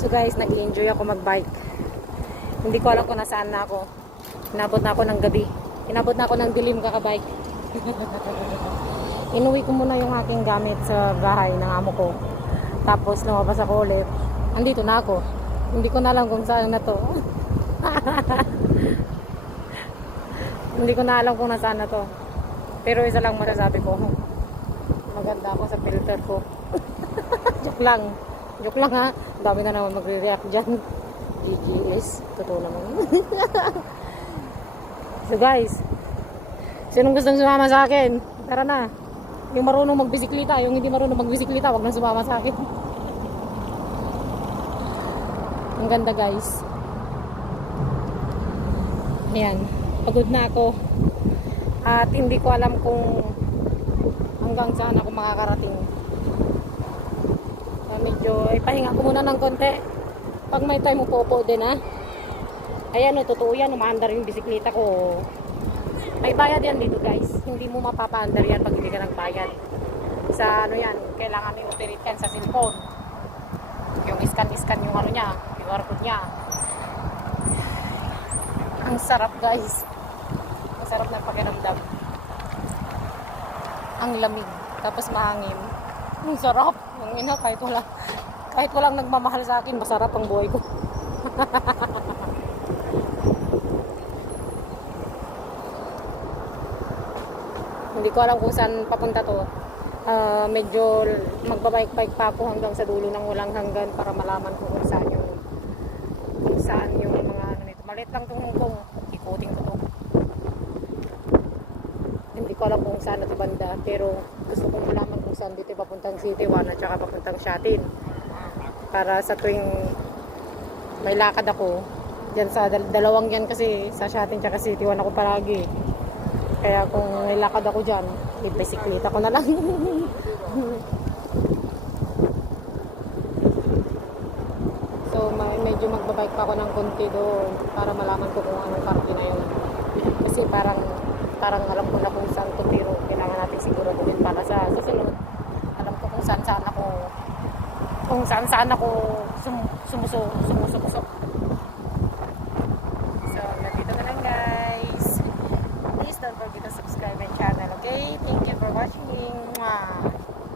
So guys, nag-enjoy ako mag-bike. Hindi ko alam kung nasaan na ako. Inabot na ako ng gabi. Inabot na ako ng dilim kakabike. Inuwi ko muna yung aking gamit sa bahay ng amo ko. Tapos lumabas ako ulit. Andito na ako. Hindi ko na alam kung saan na to. Hindi ko na alam kung nasaan na to. Pero isa lang masasabi ko. Maganda ako sa filter ko. Joke lang. Joke lang ha. Dami na naman magre-react dyan. GGS. Totoo naman. So guys, sinong gustong sumama sa akin? Tara na. Yung marunong magbisikleta, yung hindi marunong magbisikleta, wag nang sumama sa akin. Ang ganda guys. Ayan. Pagod na ako. At hindi ko alam kung hanggang saan ako makakarating. Medyo ipahinga ko muna ng konti. Pag may time upo din ha. Ayan o, totoo yan, umaandar yung bisikleta ko. May bayad yan dito guys. Hindi mo mapapaandar yan pag hindi ka nagbayad. Sa ano yan, kailangan i-operate yan sa cellphone. Yung scan yung ano niya, QR code niya. Ang sarap guys. Ang sarap ng pakiramdam. Ang lamig. Tapos mahangin. Ang sarap. Ang ina, kahit walang nagmamahal sa akin, masarap ang buhay ko. Hindi ko alam kung saan papunta to. Medyo magbabike-bike pa ako hanggang sa dulo ng walang hanggan para malaman ko kung saan yung mga ano nito. Malit lang itong hungkong. Ikuting ko to. Hindi ko alam kung saan ito banda. Pero gusto kong malaman kung saan dito papuntang City 1 at saka papuntang Shatin. Para sa tuwing may lakad ako. Diyan sa dalawang yan kasi sa Shatin at City 1 ako palagi. Kaya kung may lakad ako dyan, i-bisikleta ko na lang. So, medyo magbabike pa ako ng konti doon para malaman ko kung anong parte na yun. Kasi parang alam ko na kung saan to, pero kailangan natin siguraduhin para sa susunod. Alam ko kung saan ako sumusok. So, nandito na lang guys. Please don't forget to subscribe my channel, okay? Thank you for watching. Mwah!